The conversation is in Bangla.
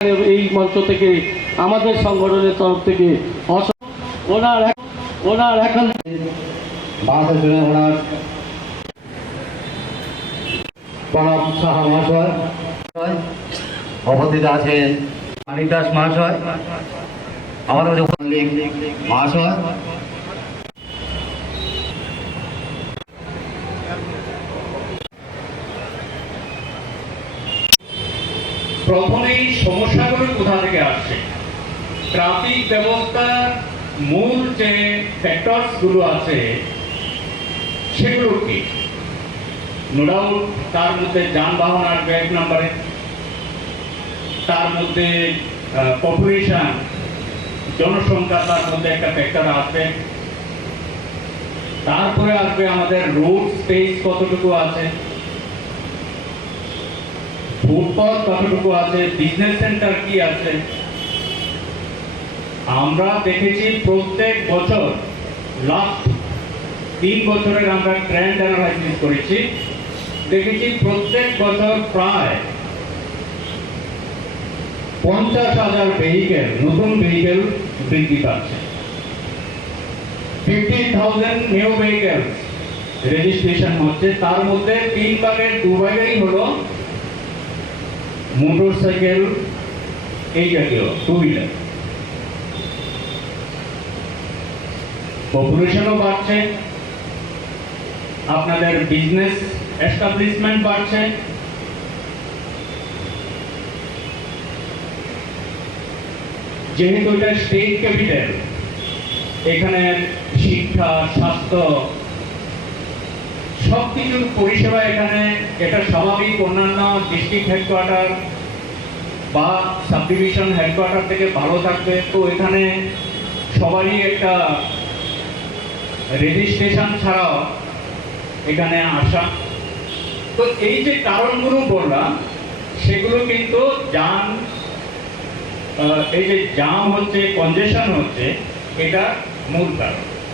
এই মঞ্চ থেকে আমাদের সংগঠনের তরফ থেকে ওনার এখন ওনার প্রণব সাহা মহাশয়, উপস্থিত আছেন মানিক দাস মহাশয়, আমাদের মহাশয়, প্রথমেই সমস্যাগুলো কোথা থেকে আসছে, ট্রাফিক ব্যবস্থার মূল যে ফ্যাক্টরস গুলো আছে সেগুলো কি? নো ডাউট তার মধ্যে যানবাহন আসবে এক নম্বরে, তার মধ্যে পপুলেশন, জনসংখ্যা তার মধ্যে একটা ফ্যাক্টর আসবে, তারপরে আসবে আমাদের রোড স্পেস কতটুকু আছে, ফুটপাথ কতটুকু আছে, বিজনেস সেন্টার কি আছে। আমরা দেখেছি প্রত্যেক বছর লাস্ট 3 বছরের আমরা ট্রেন্ড অ্যানালাইসিস করেছি, দেখেছি প্রত্যেক বছর প্রায় 50,000 ভেহিকেল, নতুন ভেহিকেল বৃদ্ধি পাচ্ছে। 50,000 নিউ ভেহিকেল রেজিস্ট্রেশন হচ্ছে, তার মধ্যে 3 ভাগের 2 ভাগই হলো মোটরসাইকেল, এই জাতীয় টু হুইলার। পপুলেশনও বাড়ছে, আপনাদের বিজনেস এস্টাবলিশমেন্ট বাড়ছে, যেহেতু এটা স্টেট ক্যাপিটাল, এখানে শিক্ষা, স্বাস্থ্য সবকিছুর পরিষেবা এখানে, এটা স্বাভাবিক অন্যান্য ডিস্ট্রিক্ট হেডকোয়ার্টার বা সাবডিভিশন হেডকোয়ার্টার থেকে ভালো থাকবে। তো এখানে সবারই একটা রেজিস্ট্রেশন ছাড়াও এখানে আসা। তো এই যে কারণগুলো বললাম সেগুলো কিন্তু এই যে জাম হচ্ছে, কনজেশন হচ্ছে, এটা মূল কারণ।